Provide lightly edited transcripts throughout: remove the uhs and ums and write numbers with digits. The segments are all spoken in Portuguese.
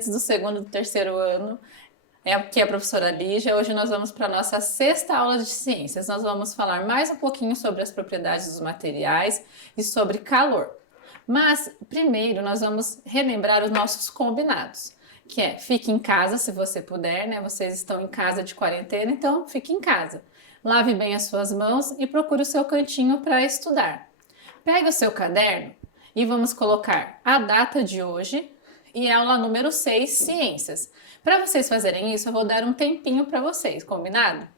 estudantes do segundo e do terceiro ano. Aqui é a professora Lígia. Hoje nós vamos para a nossa sexta aula de ciências. Nós vamos falar mais um pouquinho sobre as propriedades dos materiais e sobre calor. Mas primeiro nós vamos relembrar os nossos combinados, que é fique em casa se você puder, né? Vocês estão em casa de quarentena, então fique em casa. Lave bem as suas mãos e procure o seu cantinho para estudar. Pega o seu caderno e vamos colocar a data de hoje e aula número 6, ciências. Para vocês fazerem isso, eu vou dar um tempinho para vocês, combinado?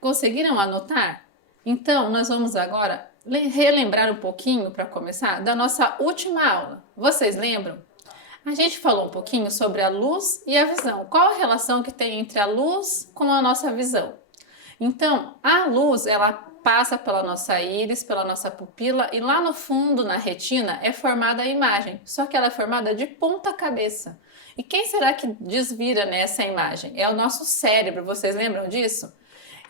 Conseguiram anotar? Então, nós vamos agora relembrar um pouquinho, para começar, da nossa última aula. Vocês lembram? A gente falou um pouquinho sobre a luz e a visão. Qual a relação que tem entre a luz com a nossa visão? Então, a luz, ela passa pela nossa íris, pela nossa pupila e lá no fundo, na retina, é formada a imagem. Só que ela é formada de ponta cabeça. E quem será que desvira nessa imagem? É o nosso cérebro, vocês lembram disso?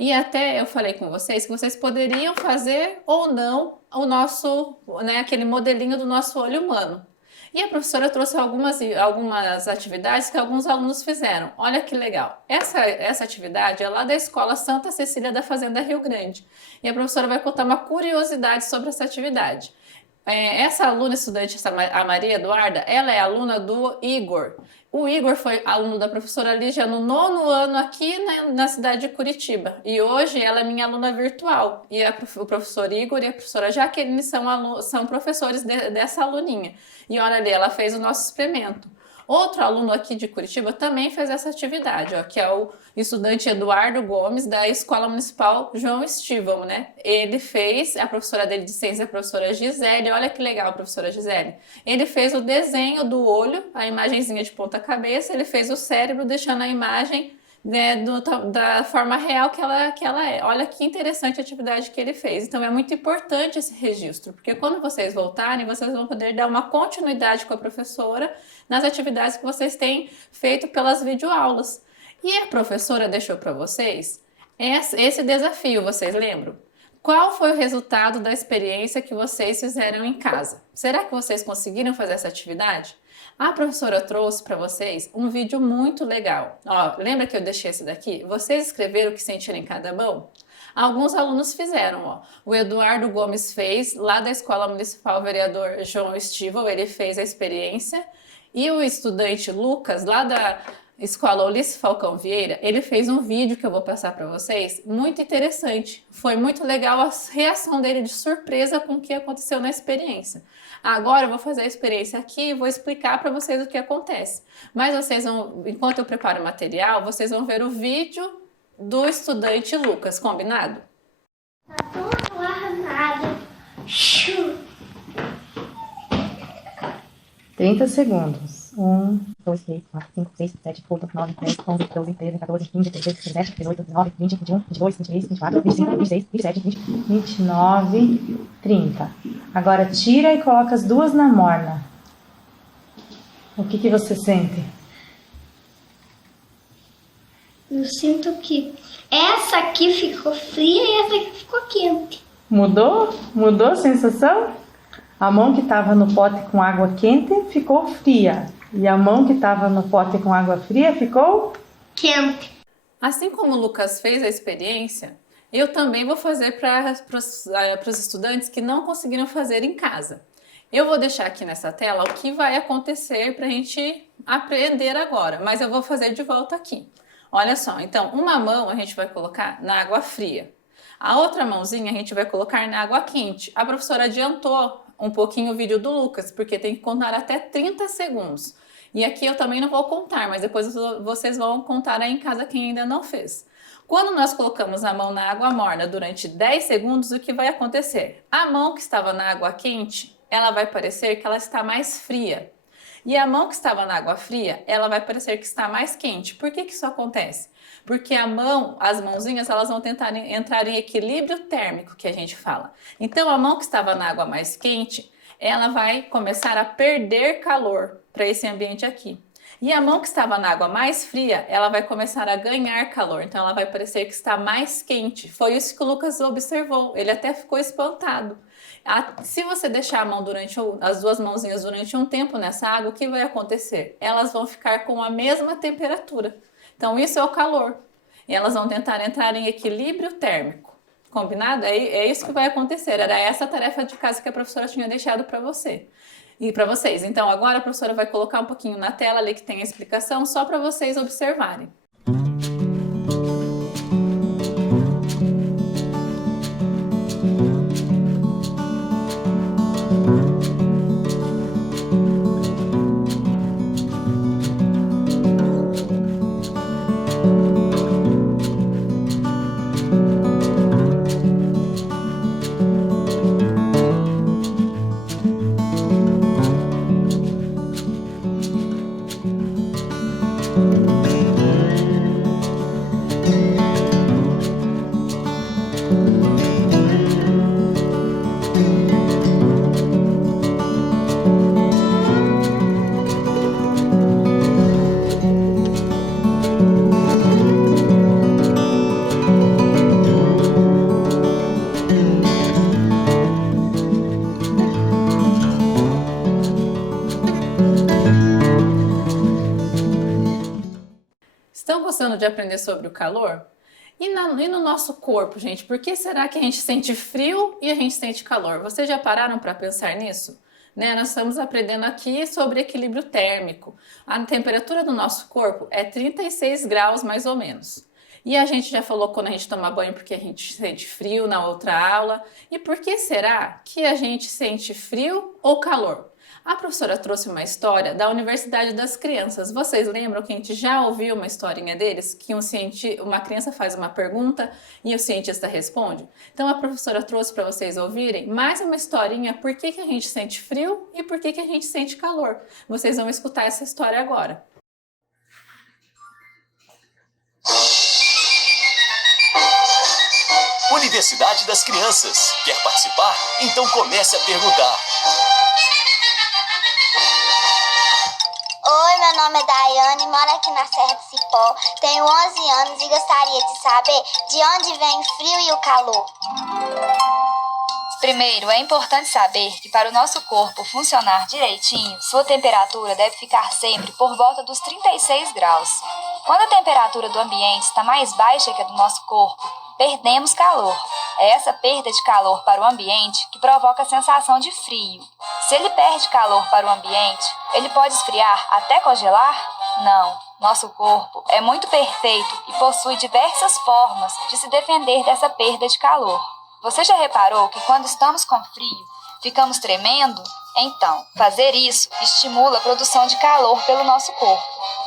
E até eu falei com vocês que vocês poderiam fazer ou não o nosso, né, aquele modelinho do nosso olho humano. E a professora trouxe algumas atividades que alguns alunos fizeram. Olha que legal. Essa atividade é lá da Escola Santa Cecília da Fazenda Rio Grande. E a professora vai contar uma curiosidade sobre essa atividade. Essa aluna estudante, a Maria Eduarda, ela é aluna do Igor. O Igor foi aluno da professora Lígia no 9º ano aqui na cidade de Curitiba. E hoje ela é minha aluna virtual. E o professor Igor e a professora Jaqueline são professores dessa aluninha. E olha ali, ela fez o nosso experimento. Outro aluno aqui de Curitiba também fez essa atividade, ó, que é o estudante Eduardo Gomes, da Escola Municipal João Estíbal, né? Ele fez, a professora dele de ciência, a professora Gisele, olha que legal, professora Gisele. Ele fez o desenho do olho, a imagenzinha de ponta cabeça, ele fez o cérebro deixando a imagem, né, da forma real que ela é. Olha que interessante a atividade que ele fez. Então é muito importante esse registro, porque quando vocês voltarem, vocês vão poder dar uma continuidade com a professora nas atividades que vocês têm feito pelas videoaulas. E a professora deixou para vocês esse desafio, vocês lembram? Qual foi o resultado da experiência que vocês fizeram em casa? Será que vocês conseguiram fazer essa atividade? A professora trouxe para vocês um vídeo muito legal. Ó, lembra que eu deixei esse daqui? Vocês escreveram o que sentiram em cada mão? Alguns alunos fizeram, ó. O Eduardo Gomes fez, lá da Escola Municipal Vereador João Estíbal, ele fez a experiência. E o estudante Lucas, lá Escola Ulisses Falcão Vieira, ele fez um vídeo que eu vou passar para vocês, muito interessante. Foi muito legal a reação dele de surpresa com o que aconteceu na experiência. Agora eu vou fazer a experiência aqui e vou explicar para vocês o que acontece. Mas vocês vão, enquanto eu preparo o material, vocês vão ver o vídeo do estudante Lucas, combinado? Tá tudo arrasado. 30 segundos. 1, 2, 3, 4, 5, 6, 7, 8, 9, 10, 11, 12, 13, 14, 15, 16, 17, 18, 19, 20, 21, 22, 23, 24, 25, 26, 27, 20, 29, 30. Agora tira e coloca as duas na morna. O que você sente? Eu sinto que essa aqui ficou fria e essa aqui ficou quente. Mudou? Mudou a sensação? A mão que estava no pote com água quente ficou fria. E a mão que estava no pote com água fria ficou Quente. Assim como o Lucas fez a experiência, eu também vou fazer para os estudantes que não conseguiram fazer em casa. Eu vou deixar aqui nessa tela o que vai acontecer para a gente aprender agora, mas eu vou fazer de volta aqui. Olha só, então uma mão a gente vai colocar na água fria, a outra mãozinha a gente vai colocar na água quente. A professora adiantou um pouquinho o vídeo do Lucas, porque tem que contar até 30 segundos. E aqui eu também não vou contar, mas depois vocês vão contar aí em casa quem ainda não fez. Quando nós colocamos a mão na água morna durante 10 segundos, o que vai acontecer? A mão que estava na água quente, ela vai parecer que ela está mais fria. E a mão que estava na água fria, ela vai parecer que está mais quente. Por que isso acontece? Porque as mãozinhas, elas vão tentar entrar em equilíbrio térmico, que a gente fala. Então, a mão que estava na água mais quente, ela vai começar a perder calor para esse ambiente aqui. E a mão que estava na água mais fria, ela vai começar a ganhar calor. Então, ela vai parecer que está mais quente. Foi isso que o Lucas observou. Ele até ficou espantado. Se você deixar a mão as duas mãozinhas durante um tempo nessa água, o que vai acontecer? Elas vão ficar com a mesma temperatura. Então, isso é o calor. E elas vão tentar entrar em equilíbrio térmico. Combinado? É isso que vai acontecer. Era essa a tarefa de casa que a professora tinha deixado para você. E para vocês. Então, agora a professora vai colocar um pouquinho na tela ali que tem a explicação, só para vocês observarem. Estão gostando de aprender sobre o calor? E no nosso corpo, gente, por que será que a gente sente frio e a gente sente calor? Vocês já pararam para pensar nisso? Né? Nós estamos aprendendo aqui sobre equilíbrio térmico. A temperatura do nosso corpo é 36 graus mais ou menos. E a gente já falou quando a gente toma banho porque a gente sente frio na outra aula. E por que será que a gente sente frio ou calor? A professora trouxe uma história da Universidade das Crianças. Vocês lembram que a gente já ouviu uma historinha deles? Que uma criança faz uma pergunta e o cientista responde? Então a professora trouxe para vocês ouvirem mais uma historinha por que a gente sente frio e por que a gente sente calor. Vocês vão escutar essa história agora. Universidade das Crianças. Quer participar? Então comece a perguntar. Oi, meu nome é Daiane, moro aqui na Serra do Cipó, tenho 11 anos e gostaria de saber de onde vem o frio e o calor. Primeiro, é importante saber que para o nosso corpo funcionar direitinho, sua temperatura deve ficar sempre por volta dos 36 graus. Quando a temperatura do ambiente está mais baixa que a do nosso corpo, perdemos calor. É essa perda de calor para o ambiente que provoca a sensação de frio. Se ele perde calor para o ambiente, ele pode esfriar até congelar? Não, nosso corpo é muito perfeito e possui diversas formas de se defender dessa perda de calor. Você já reparou que quando estamos com frio, ficamos tremendo? Então, fazer isso estimula a produção de calor pelo nosso corpo.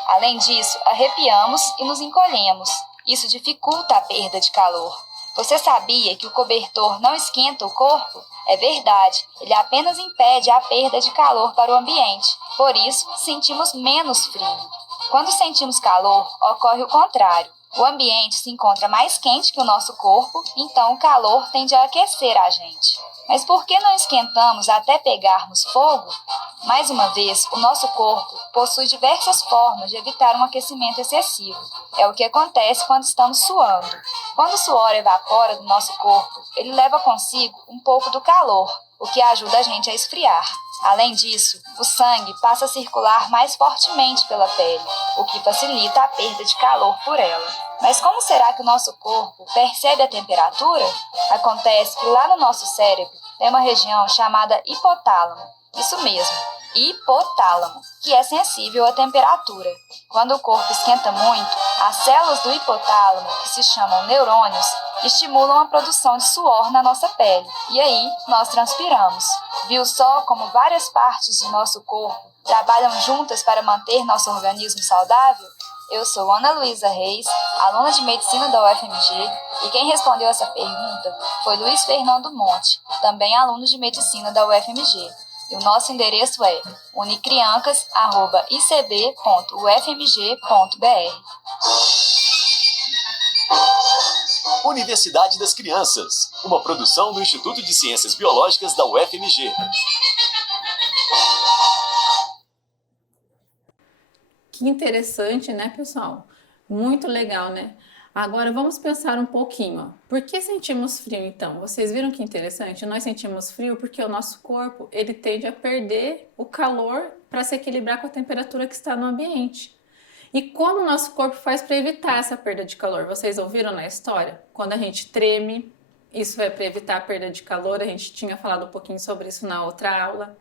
Além disso, arrepiamos e nos encolhemos. Isso dificulta a perda de calor. Você sabia que o cobertor não esquenta o corpo? É verdade, ele apenas impede a perda de calor para o ambiente. Por isso, sentimos menos frio. Quando sentimos calor, ocorre o contrário. O ambiente se encontra mais quente que o nosso corpo, então o calor tende a aquecer a gente. Mas por que não esquentamos até pegarmos fogo? Mais uma vez, o nosso corpo possui diversas formas de evitar um aquecimento excessivo. É o que acontece quando estamos suando. Quando o suor evapora do nosso corpo, ele leva consigo um pouco do calor, o que ajuda a gente a esfriar. Além disso, o sangue passa a circular mais fortemente pela pele, o que facilita a perda de calor por ela. Mas como será que o nosso corpo percebe a temperatura? Acontece que lá no nosso cérebro tem uma região chamada hipotálamo. Isso mesmo, hipotálamo, que é sensível à temperatura. Quando o corpo esquenta muito, as células do hipotálamo, que se chamam neurônios, estimulam a produção de suor na nossa pele. E aí, nós transpiramos. Viu só como várias partes de nosso corpo trabalham juntas para manter nosso organismo saudável? Eu sou Ana Luísa Reis, aluna de Medicina da UFMG, e quem respondeu essa pergunta foi Luiz Fernando Monte, também aluno de Medicina da UFMG. E o nosso endereço é unicriancas@icb.ufmg.br. Universidade das Crianças, uma produção do Instituto de Ciências Biológicas da UFMG. Que interessante, né, pessoal? Muito legal, né? Agora vamos pensar um pouquinho, ó. Por que sentimos frio então? Vocês viram que interessante? Nós sentimos frio porque o nosso corpo, ele tende a perder o calor para se equilibrar com a temperatura que está no ambiente. E como o nosso corpo faz para evitar essa perda de calor? Vocês ouviram na história? Quando a gente treme, isso é para evitar a perda de calor, a gente tinha falado um pouquinho sobre isso na outra aula.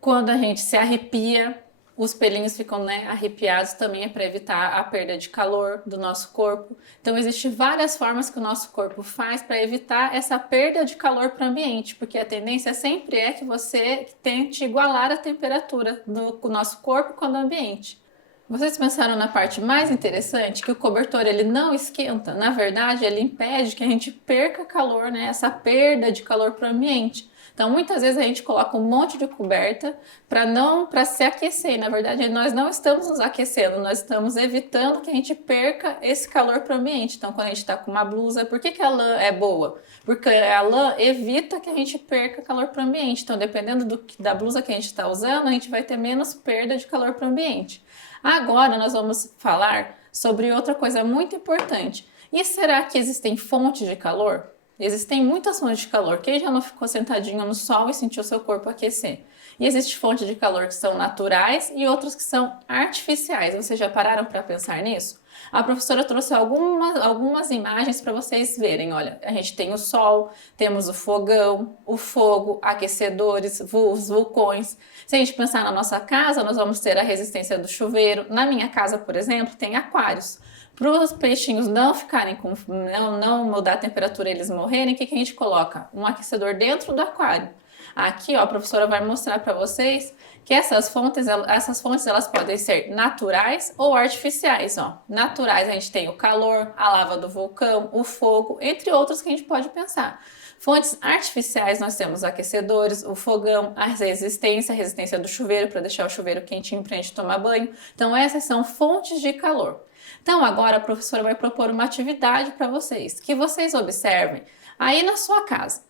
Quando a gente se arrepia, os pelinhos ficam, né, arrepiados, também é para evitar a perda de calor do nosso corpo. Então, existem várias formas que o nosso corpo faz para evitar essa perda de calor para o ambiente, porque a tendência sempre é que você tente igualar a temperatura do nosso corpo com a do ambiente. Vocês pensaram na parte mais interessante, que o cobertor ele não esquenta? Na verdade, ele impede que a gente perca calor, né, essa perda de calor para o ambiente. Então, muitas vezes a gente coloca um monte de coberta para se aquecer. E, na verdade, nós não estamos nos aquecendo, nós estamos evitando que a gente perca esse calor para o ambiente. Então, quando a gente está com uma blusa, por que a lã é boa? Porque a lã evita que a gente perca calor para o ambiente. Então, dependendo da blusa que a gente está usando, a gente vai ter menos perda de calor para o ambiente. Agora, nós vamos falar sobre outra coisa muito importante. E será que existem fontes de calor? Existem muitas fontes de calor. Quem já não ficou sentadinho no sol e sentiu seu corpo aquecer? E existem fontes de calor que são naturais e outras que são artificiais. Vocês já pararam para pensar nisso? A professora trouxe algumas imagens para vocês verem. Olha, a gente tem o sol, temos o fogão, o fogo, aquecedores, os vulcões. Se a gente pensar na nossa casa, nós vamos ter a resistência do chuveiro. Na minha casa, por exemplo, tem aquários. Para os peixinhos não ficarem não mudar a temperatura e eles morrerem, o que a gente coloca? Um aquecedor dentro do aquário. Aqui, ó, a professora vai mostrar para vocês que essas fontes elas podem ser naturais ou artificiais, ó. Naturais, a gente tem o calor, a lava do vulcão, o fogo, entre outros que a gente pode pensar. Fontes artificiais, nós temos aquecedores, o fogão, a resistência do chuveiro, para deixar o chuveiro quentinho para a gente tomar banho. Então, essas são fontes de calor. Então, agora a professora vai propor uma atividade para vocês, que vocês observem aí na sua casa.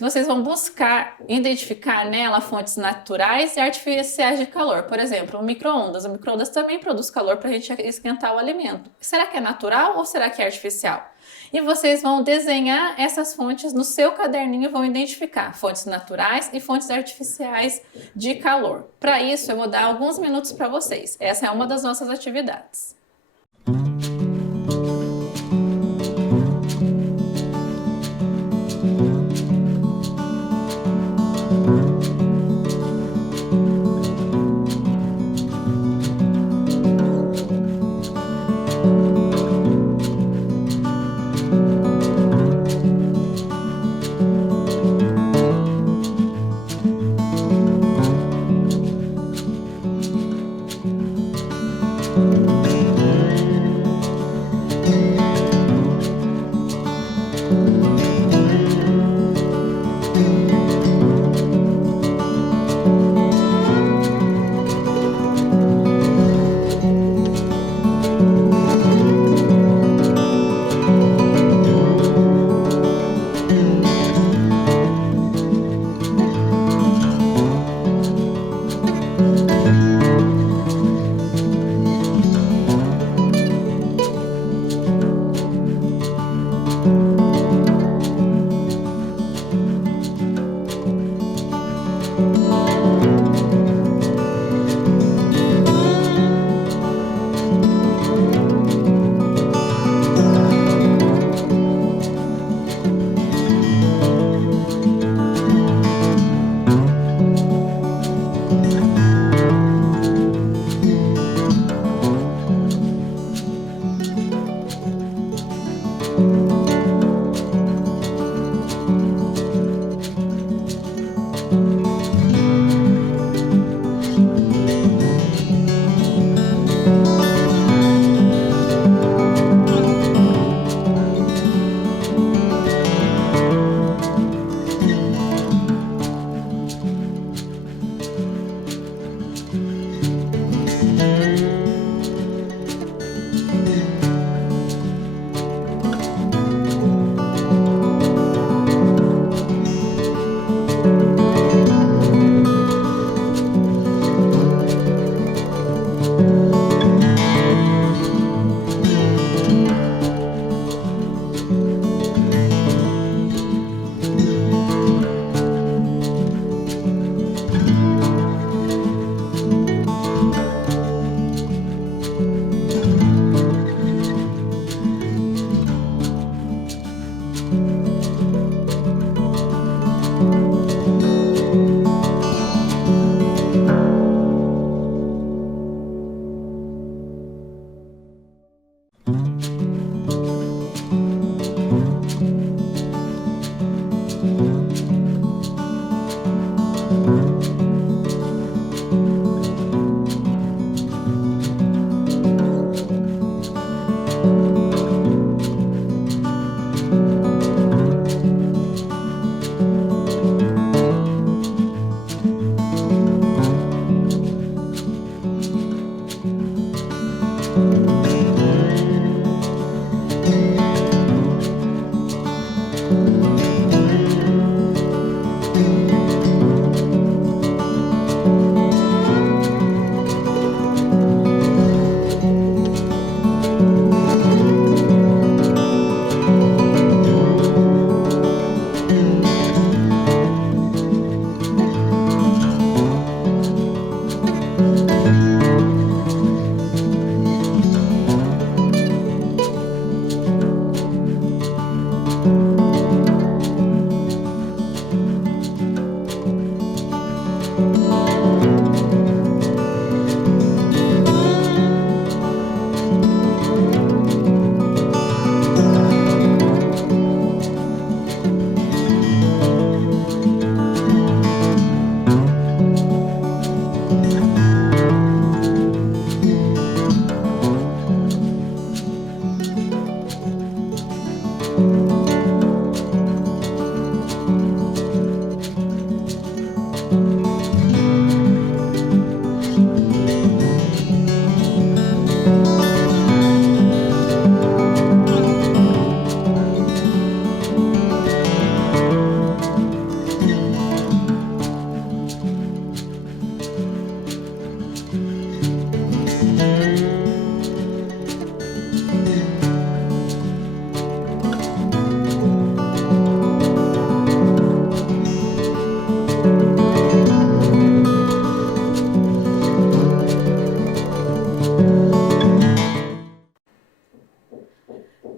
Vocês vão buscar identificar nela fontes naturais e artificiais de calor. Por exemplo, o micro-ondas. O micro-ondas também produz calor para a gente esquentar o alimento. Será que é natural ou será que é artificial? E vocês vão desenhar essas fontes no seu caderninho e vão identificar fontes naturais e fontes artificiais de calor. Para isso, eu vou dar alguns minutos para vocês. Essa é uma das nossas atividades.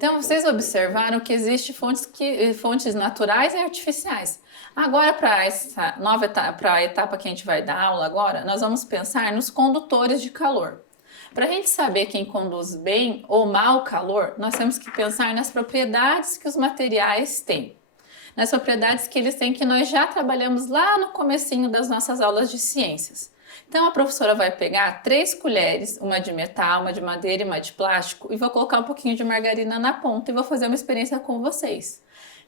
Então, vocês observaram que existem fontes naturais e artificiais. Agora, para essa nova etapa, para a etapa que a gente vai dar aula agora, nós vamos pensar nos condutores de calor. Para a gente saber quem conduz bem ou mal o calor, nós temos que pensar nas propriedades que os materiais têm. Nas propriedades que eles têm que nós já trabalhamos lá no comecinho das nossas aulas de ciências. Então a professora vai pegar 3 colheres, uma de metal, uma de madeira e uma de plástico, e vou colocar um pouquinho de margarina na ponta e vou fazer uma experiência com vocês.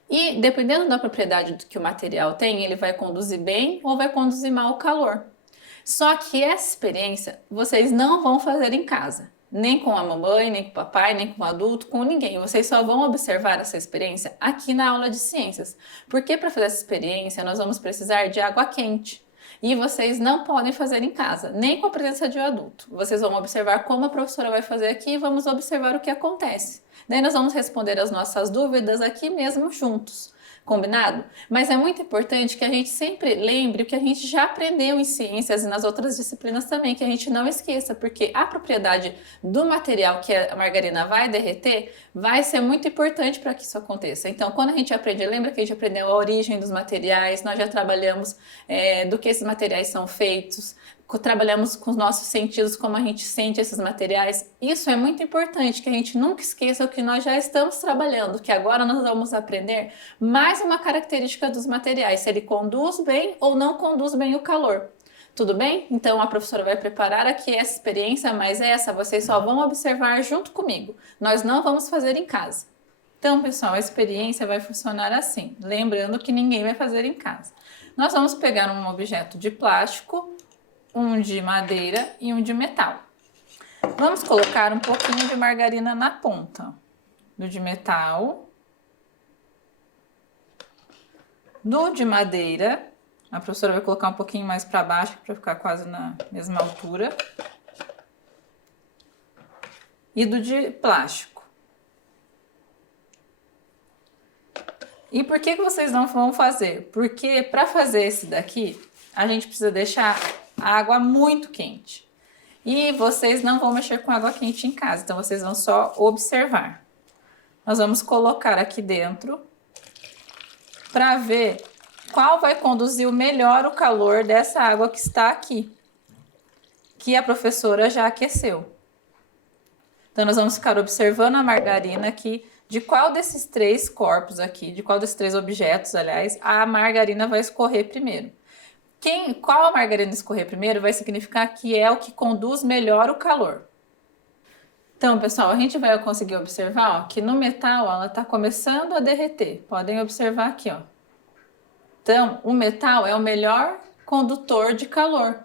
E dependendo da propriedade que o material tem, ele vai conduzir bem ou vai conduzir mal o calor. Só que essa experiência vocês não vão fazer em casa, nem com a mamãe, nem com o papai, nem com o adulto, com ninguém. Vocês só vão observar essa experiência aqui na aula de ciências. Porque para fazer essa experiência nós vamos precisar de água quente. E vocês não podem fazer em casa, nem com a presença de um adulto. Vocês vão observar como a professora vai fazer aqui e vamos observar o que acontece. Daí nós vamos responder as nossas dúvidas aqui mesmo juntos. Combinado? Mas é muito importante que a gente sempre lembre o que a gente já aprendeu em ciências e nas outras disciplinas também, que a gente não esqueça, porque a propriedade do material que a margarina vai derreter vai ser muito importante para que isso aconteça. Então, quando a gente aprende, lembra que a gente aprendeu a origem dos materiais, nós já trabalhamos do que esses materiais são feitos, trabalhamos com os nossos sentidos, como a gente sente esses materiais. Isso é muito importante, que a gente nunca esqueça o que nós já estamos trabalhando, que agora nós vamos aprender mais uma característica dos materiais, se ele conduz bem ou não conduz bem o calor. Tudo bem? Então a professora vai preparar aqui essa experiência, mas essa vocês só vão observar junto comigo. Nós não vamos fazer em casa. Então, pessoal, a experiência vai funcionar assim, lembrando que ninguém vai fazer em casa. Nós vamos pegar um objeto de plástico, um de madeira e um de metal. Vamos colocar um pouquinho de margarina na ponta do de metal. Do de madeira, a professora vai colocar um pouquinho mais para baixo para ficar quase na mesma altura. E do de plástico. E por que vocês não vão fazer? Porque para fazer esse daqui, a gente precisa deixar a água muito quente. E vocês não vão mexer com água quente em casa, então vocês vão só observar. Nós vamos colocar aqui dentro para ver qual vai conduzir o melhor o calor dessa água que está aqui, que a professora já aqueceu. Então nós vamos ficar observando a margarina aqui, de qual desses 3 corpos aqui, de qual desses 3 objetos, aliás, a margarina vai escorrer primeiro. Qual a margarina escorrer primeiro vai significar que é o que conduz melhor o calor. Então, pessoal, a gente vai conseguir observar que no metal ela está começando a derreter. Podem observar aqui, ó. Então, o metal é o melhor condutor de calor.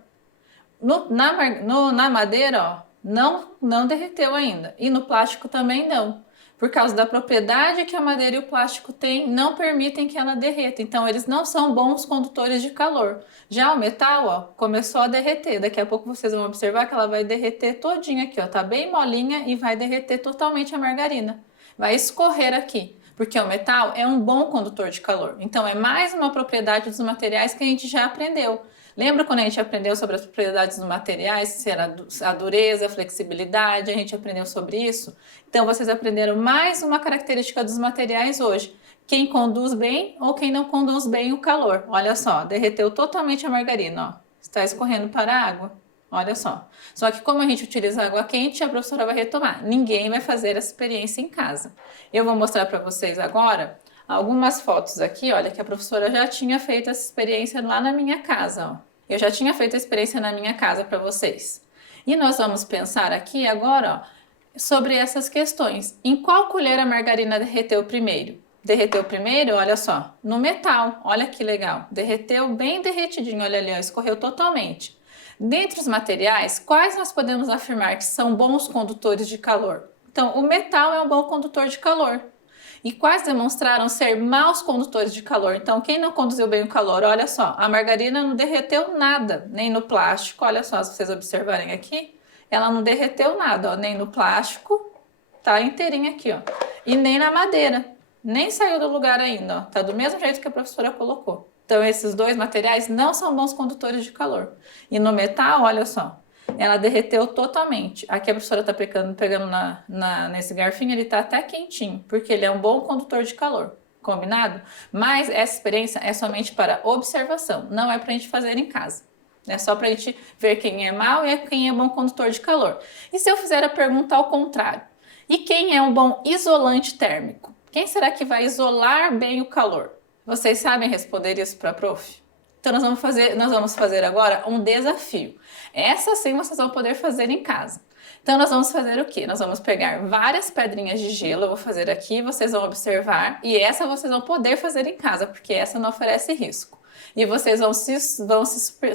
Na madeira, ó, não derreteu ainda. E no plástico também não. Por causa da propriedade que a madeira e o plástico têm, não permitem que ela derreta. Então, eles não são bons condutores de calor. Já o metal, ó, começou a derreter. Daqui a pouco vocês vão observar que ela vai derreter todinha aqui, ó. Tá bem molinha e vai derreter totalmente a margarina. Vai escorrer aqui, porque o metal é um bom condutor de calor. Então, é mais uma propriedade dos materiais que a gente já aprendeu. Lembra quando a gente aprendeu sobre as propriedades dos materiais, se era a dureza, a flexibilidade, a gente aprendeu sobre isso? Então, vocês aprenderam mais uma característica dos materiais hoje. Quem conduz bem ou quem não conduz bem o calor. Olha só, derreteu totalmente a margarina, ó. Está escorrendo para a água. Olha só. Só que como a gente utiliza água quente, a professora vai retomar. Ninguém vai fazer essa experiência em casa. Eu vou mostrar para vocês agora algumas fotos aqui, olha, que a professora já tinha feito essa experiência lá na minha casa, ó. Eu já tinha feito a experiência na minha casa para vocês. E nós vamos pensar aqui agora, ó, sobre essas questões. Em qual colher a margarina derreteu primeiro? Derreteu primeiro, olha só, no metal. Olha que legal. Derreteu bem derretidinho, olha ali, ó, escorreu totalmente. Dentre os materiais, quais nós podemos afirmar que são bons condutores de calor? Então, o metal é um bom condutor de calor. E quais demonstraram ser maus condutores de calor? Então, quem não conduziu bem o calor, olha só, a margarina não derreteu nada, nem no plástico, olha só, se vocês observarem aqui, ela não derreteu nada, ó, nem no plástico, tá inteirinha aqui, ó, e nem na madeira, nem saiu do lugar ainda, ó, tá do mesmo jeito que a professora colocou. Então, esses 2 materiais não são bons condutores de calor. E no metal, olha só, ela derreteu totalmente. Aqui a professora está pegando nesse garfinho, ele está até quentinho, porque ele é um bom condutor de calor. Combinado? Mas essa experiência é somente para observação, não é para a gente fazer em casa. É só para a gente ver quem é mau e quem é bom condutor de calor. E se eu fizer a pergunta ao contrário? E quem é um bom isolante térmico? Quem será que vai isolar bem o calor? Vocês sabem responder isso para a prof? Então nós vamos fazer agora um desafio. Essa sim vocês vão poder fazer em casa. Então nós vamos fazer o quê? Nós vamos pegar várias pedrinhas de gelo, eu vou fazer aqui, vocês vão observar, e essa vocês vão poder fazer em casa, porque essa não oferece risco. E vocês vão se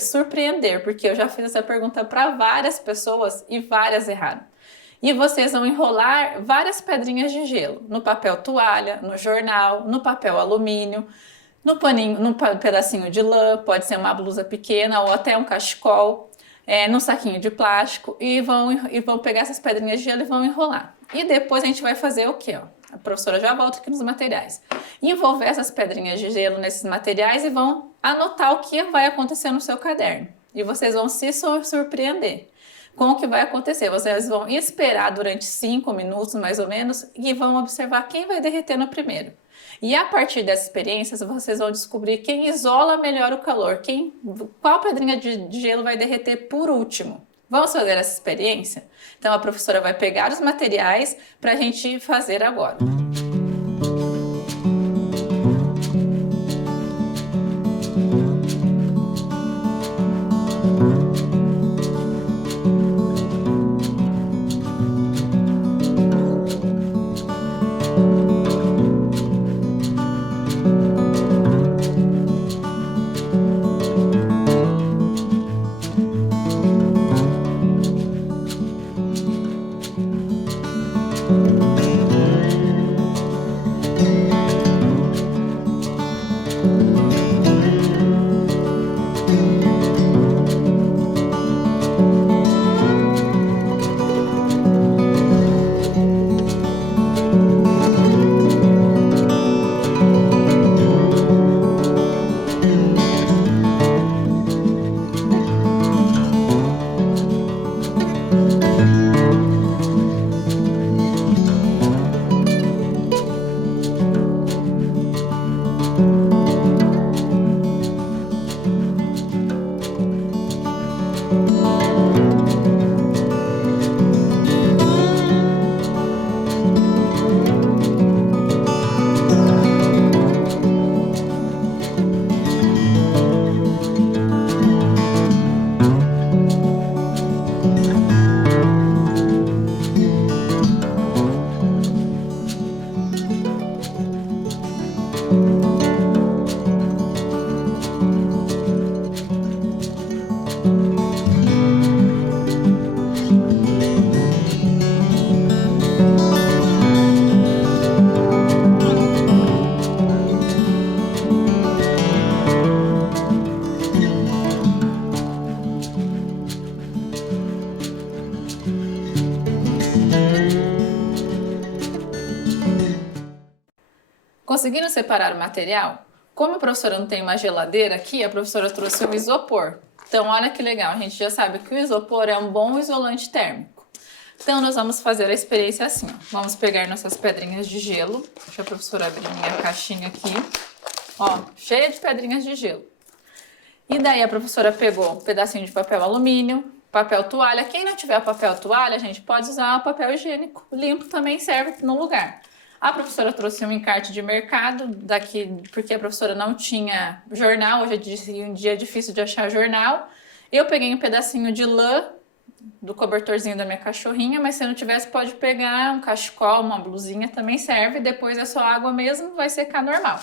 surpreender, porque eu já fiz essa pergunta para várias pessoas e várias erraram. E vocês vão enrolar várias pedrinhas de gelo no papel toalha, no jornal, no papel alumínio, no paninho, num pedacinho de lã, pode ser uma blusa pequena ou até um cachecol, num saquinho de plástico, e vão pegar essas pedrinhas de gelo e vão enrolar. E depois a gente vai fazer o quê? A professora já volta aqui nos materiais. Envolver essas pedrinhas de gelo nesses materiais e vão anotar o que vai acontecer no seu caderno. E vocês vão se surpreender com o que vai acontecer. Vocês vão esperar durante 5 minutos, mais ou menos, e vão observar quem vai derreter no primeiro. E a partir dessas experiências, vocês vão descobrir quem isola melhor o calor, qual pedrinha de gelo vai derreter por último. Vamos fazer essa experiência? Então a professora vai pegar os materiais para a gente fazer agora. Conseguiram separar o material? Como a professora não tem uma geladeira aqui, a professora trouxe um isopor. Então, olha que legal, a gente já sabe que o isopor é um bom isolante térmico. Então, nós vamos fazer a experiência assim, ó. Vamos pegar nossas pedrinhas de gelo. Deixa a professora abrir minha caixinha aqui. Ó, cheia de pedrinhas de gelo. E daí a professora pegou um pedacinho de papel alumínio, papel toalha. Quem não tiver papel toalha, a gente pode usar papel higiênico limpo, também serve no lugar. A professora trouxe um encarte de mercado daqui, porque a professora não tinha jornal, hoje é um dia difícil de achar jornal. Eu peguei um pedacinho de lã do cobertorzinho da minha cachorrinha, mas se não tivesse pode pegar um cachecol, uma blusinha, também serve. Depois é só água mesmo, vai secar normal.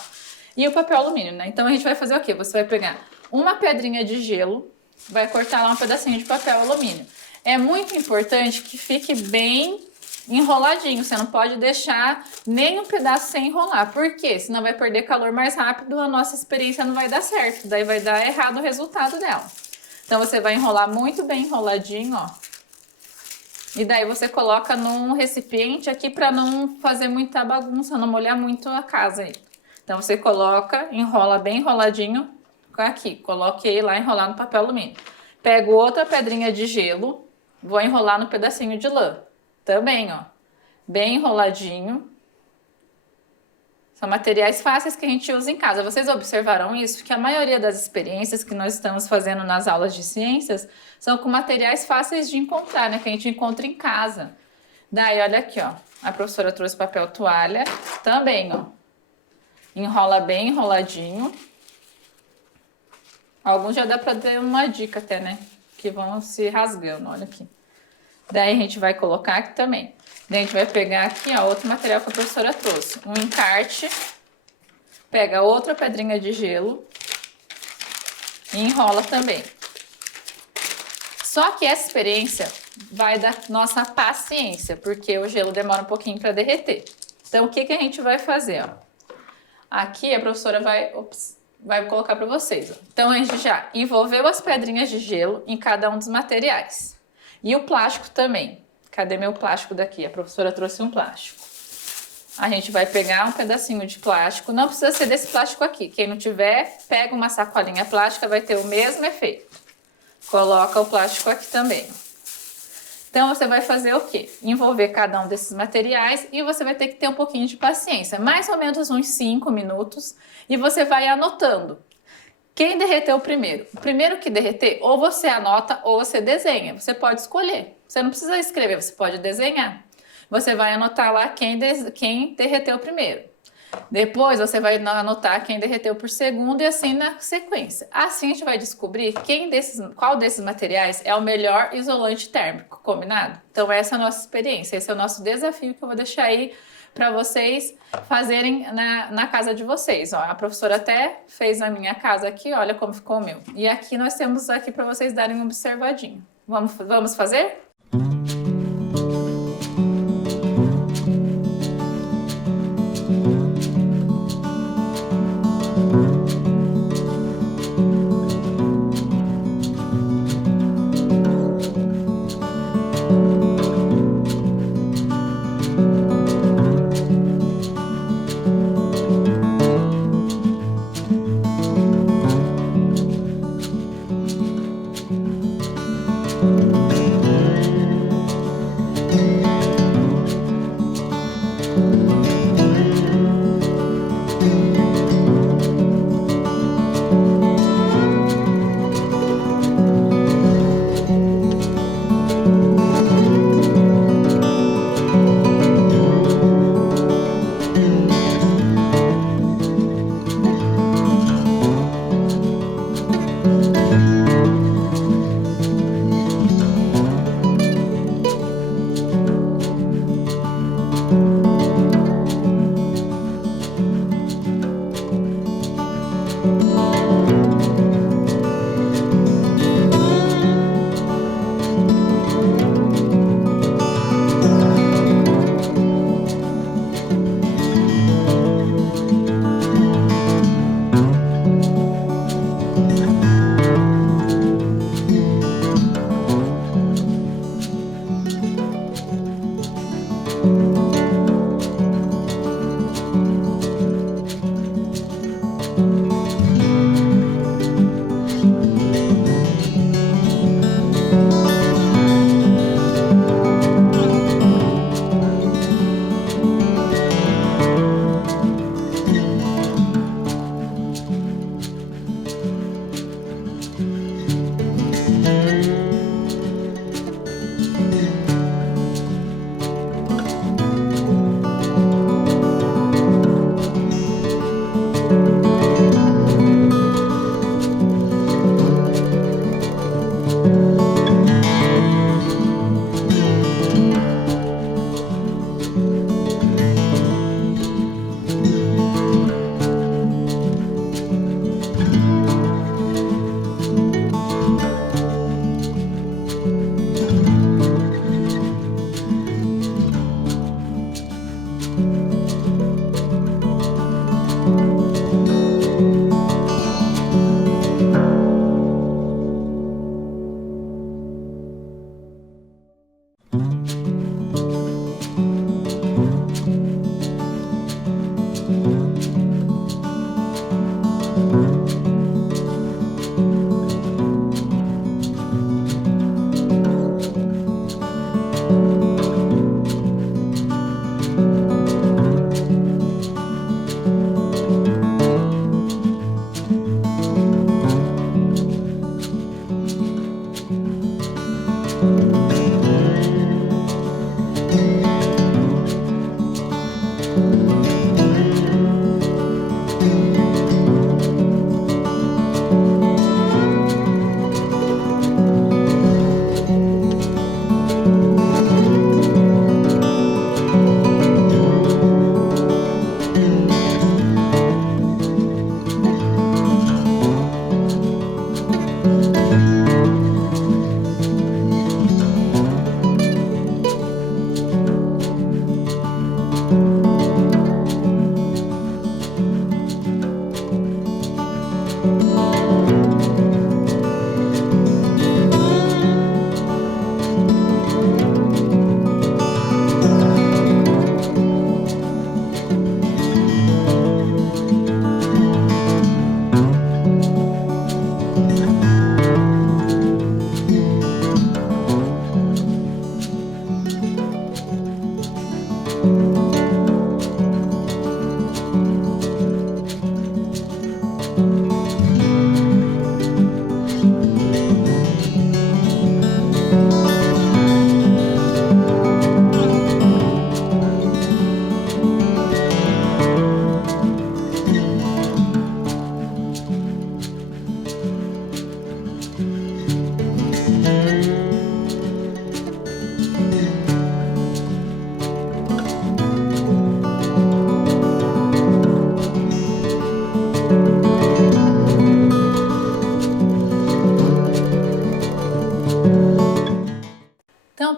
E o papel alumínio, né? Então a gente vai fazer o quê? Você vai pegar uma pedrinha de gelo, vai cortar lá um pedacinho de papel alumínio. É muito importante que fique bem enroladinho, você não pode deixar nem um pedaço sem enrolar. Por quê? Senão vai perder calor mais rápido, a nossa experiência não vai dar certo, daí vai dar errado o resultado dela. Então você vai enrolar muito bem enroladinho, ó. E daí você coloca num recipiente aqui para não fazer muita bagunça, não molhar muito a casa aí. Então você coloca, enrola bem enroladinho aqui, coloquei lá enrolar no papel alumínio. Pego outra pedrinha de gelo, vou enrolar no pedacinho de lã. Também, ó, bem enroladinho. São materiais fáceis que a gente usa em casa. Vocês observaram isso? Que a maioria das experiências que nós estamos fazendo nas aulas de ciências são com materiais fáceis de encontrar, né? Que a gente encontra em casa. Daí, olha aqui, ó. A professora trouxe papel toalha também, ó. Enrola bem enroladinho. Alguns já dá pra dar uma dica até, né? Que vão se rasgando, olha aqui. Daí a gente vai colocar aqui também. Daí a gente vai pegar aqui, ó, outro material que a professora trouxe. Um encarte. Pega outra pedrinha de gelo. E enrola também. Só que essa experiência vai da nossa paciência, porque o gelo demora um pouquinho para derreter. Então, o que que a gente vai fazer, ó? Aqui a professora vai colocar para vocês, ó. Então, a gente já envolveu as pedrinhas de gelo em cada um dos materiais. E o plástico também. Cadê meu plástico daqui? A professora trouxe um plástico. A gente vai pegar um pedacinho de plástico. Não precisa ser desse plástico aqui. Quem não tiver, pega uma sacolinha plástica, vai ter o mesmo efeito. Coloca o plástico aqui também. Então, você vai fazer o quê? Envolver cada um desses materiais e você vai ter que ter um pouquinho de paciência. Mais ou menos uns 5 minutos. E você vai anotando. Quem derreteu primeiro? O primeiro que derreter, ou você anota ou você desenha. Você pode escolher. Você não precisa escrever, você pode desenhar. Você vai anotar lá quem derreteu primeiro. Depois você vai anotar quem derreteu por segundo e assim na sequência. Assim a gente vai descobrir qual desses materiais é o melhor isolante térmico, combinado? Então essa é a nossa experiência, esse é o nosso desafio que eu vou deixar aí para vocês fazerem na casa de vocês. Ó, a professora até fez na minha casa aqui, olha como ficou o meu. E aqui nós temos aqui para vocês darem uma observadinha. Vamos fazer?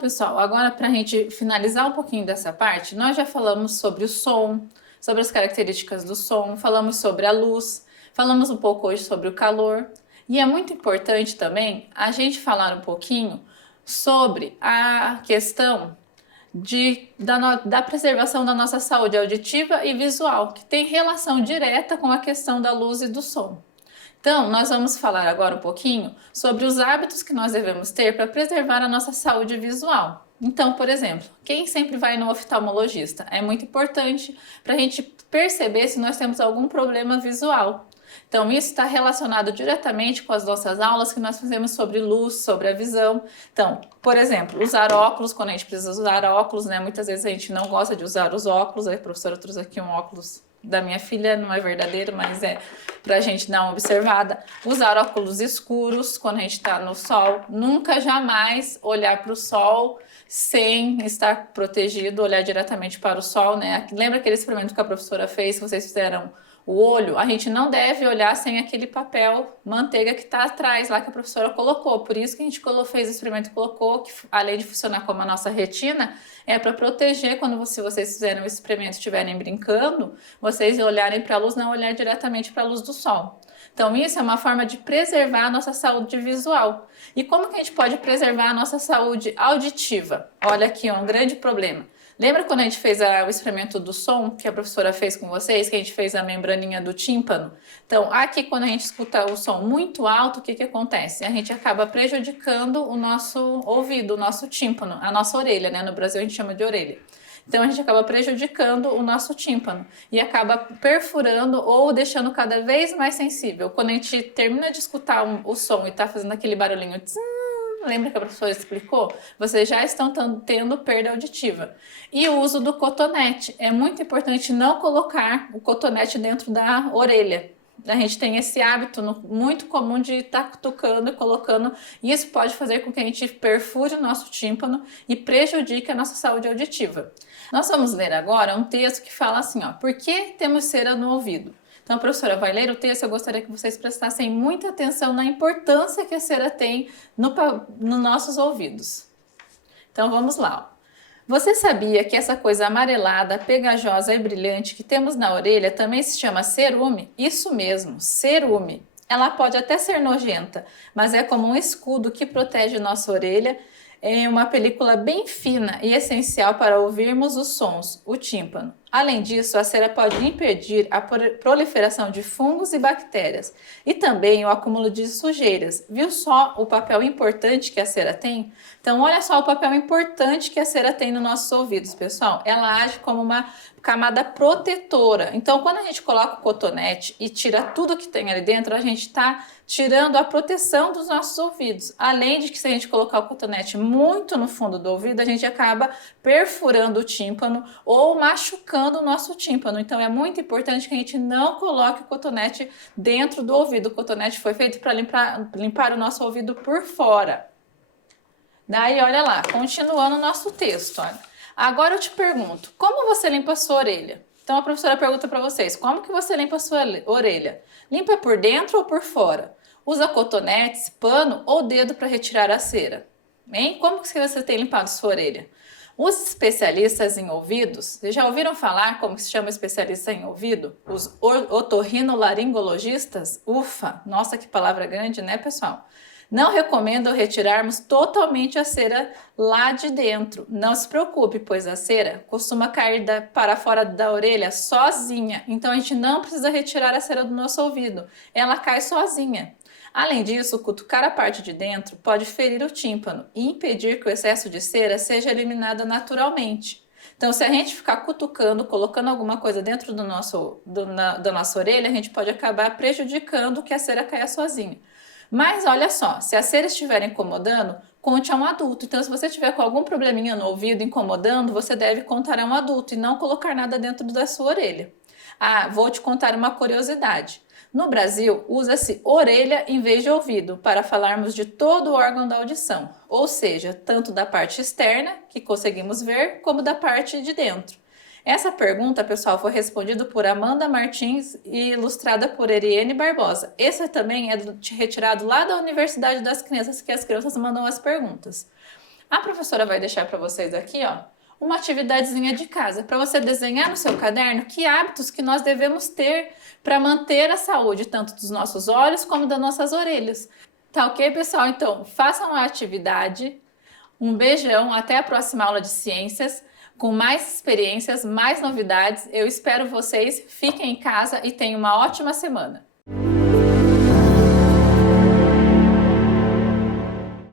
pessoal, agora para a gente finalizar um pouquinho dessa parte, nós já falamos sobre o som, sobre as características do som, falamos sobre a luz, falamos um pouco hoje sobre o calor. E é muito importante também a gente falar um pouquinho sobre a questão da preservação da nossa saúde auditiva e visual, que tem relação direta com a questão da luz e do som. Então, nós vamos falar agora um pouquinho sobre os hábitos que nós devemos ter para preservar a nossa saúde visual. Então, por exemplo, quem sempre vai no oftalmologista? É muito importante para a gente perceber se nós temos algum problema visual. Então, isso está relacionado diretamente com as nossas aulas que nós fazemos sobre luz, sobre a visão. Então, por exemplo, usar óculos, quando a gente precisa usar óculos, né? Muitas vezes a gente não gosta de usar os óculos. A professora trouxe aqui um óculos da minha filha, não é verdadeiro, mas é pra gente dar uma observada. Usar óculos escuros quando a gente tá no sol. Nunca, jamais olhar para o sol sem estar protegido, olhar diretamente para o sol, né? Lembra aquele experimento que a professora fez, que vocês fizeram o olho? A gente não deve olhar sem aquele papel manteiga que está atrás lá que a professora colocou. Por isso que a gente fez o experimento e colocou, que além de funcionar como a nossa retina, é para proteger quando se vocês fizerem o experimento e estiverem brincando, vocês olharem para a luz, não olhar diretamente para a luz do sol. Então isso é uma forma de preservar a nossa saúde visual. E como que a gente pode preservar a nossa saúde auditiva? Olha aqui, um grande problema. Lembra quando a gente fez o experimento do som que a professora fez com vocês, que a gente fez a membraninha do tímpano? Então, aqui quando a gente escuta o som muito alto, o que acontece? A gente acaba prejudicando o nosso ouvido, o nosso tímpano, a nossa orelha, né? No Brasil a gente chama de orelha. Então a gente acaba prejudicando o nosso tímpano e acaba perfurando ou deixando cada vez mais sensível. Quando a gente termina de escutar o som e tá fazendo aquele barulhinho, lembra que a professora explicou? Vocês já estão tendo perda auditiva. E o uso do cotonete. É muito importante não colocar o cotonete dentro da orelha. A gente tem esse hábito muito comum de estar cutucando e colocando, e isso pode fazer com que a gente perfure o nosso tímpano e prejudique a nossa saúde auditiva. Nós vamos ler agora um texto que fala assim, ó, por que temos cera no ouvido? Então a professora vai ler o texto, eu gostaria que vocês prestassem muita atenção na importância que a cera tem nos nossos ouvidos. Então vamos lá. Você sabia que essa coisa amarelada, pegajosa e brilhante que temos na orelha também se chama cerume? Isso mesmo, cerume. Ela pode até ser nojenta, mas é como um escudo que protege nossa orelha em uma película bem fina e essencial para ouvirmos os sons, o tímpano. Além disso, a cera pode impedir a proliferação de fungos e bactérias e também o acúmulo de sujeiras. Viu só o papel importante que a cera tem? Então, olha só o papel importante que a cera tem nos nossos ouvidos, pessoal. Ela age como uma camada protetora. Então, quando a gente coloca o cotonete e tira tudo que tem ali dentro, a gente está tirando a proteção dos nossos ouvidos. Além de que se a gente colocar o cotonete muito no fundo do ouvido, a gente acaba perfurando o tímpano ou machucando o nosso tímpano. Então é muito importante que a gente não coloque o cotonete dentro do ouvido. O cotonete foi feito para limpar o nosso ouvido por fora. Daí, olha lá, continuando o nosso texto. Olha. Agora eu te pergunto, como você limpa a sua orelha? Então a professora pergunta para vocês, como que você limpa a sua orelha? Limpa por dentro ou por fora? Usa cotonetes, pano ou dedo para retirar a cera? Hein? Como que você tem limpado sua orelha? Os especialistas em ouvidos, vocês já ouviram falar como se chama especialista em ouvido? Os otorrinolaringologistas? Ufa, nossa que palavra grande, né, pessoal? Não recomendo retirarmos totalmente a cera lá de dentro. Não se preocupe, pois a cera costuma cair para fora da orelha sozinha. Então a gente não precisa retirar a cera do nosso ouvido. Ela cai sozinha. Além disso, cutucar a parte de dentro pode ferir o tímpano e impedir que o excesso de cera seja eliminado naturalmente. Então, se a gente ficar cutucando, colocando alguma coisa dentro da nossa orelha, a gente pode acabar prejudicando que a cera caia sozinha. Mas olha só, se a cera estiver incomodando, conte a um adulto. Então, se você tiver com algum probleminha no ouvido incomodando, você deve contar a um adulto e não colocar nada dentro da sua orelha. Ah, vou te contar uma curiosidade. No Brasil, usa-se orelha em vez de ouvido para falarmos de todo o órgão da audição, ou seja, tanto da parte externa, que conseguimos ver, como da parte de dentro. Essa pergunta, pessoal, foi respondida por Amanda Martins e ilustrada por Eriene Barbosa. Esse também é retirado lá da Universidade das Crianças, que as crianças mandam as perguntas. A professora vai deixar para vocês aqui, ó, uma atividadezinha de casa para você desenhar no seu caderno que hábitos que nós devemos ter para manter a saúde tanto dos nossos olhos como das nossas orelhas. Tá ok, pessoal? Então, façam a atividade. Um beijão, até a próxima aula de ciências, com mais experiências, mais novidades. Eu espero vocês, fiquem em casa e tenham uma ótima semana.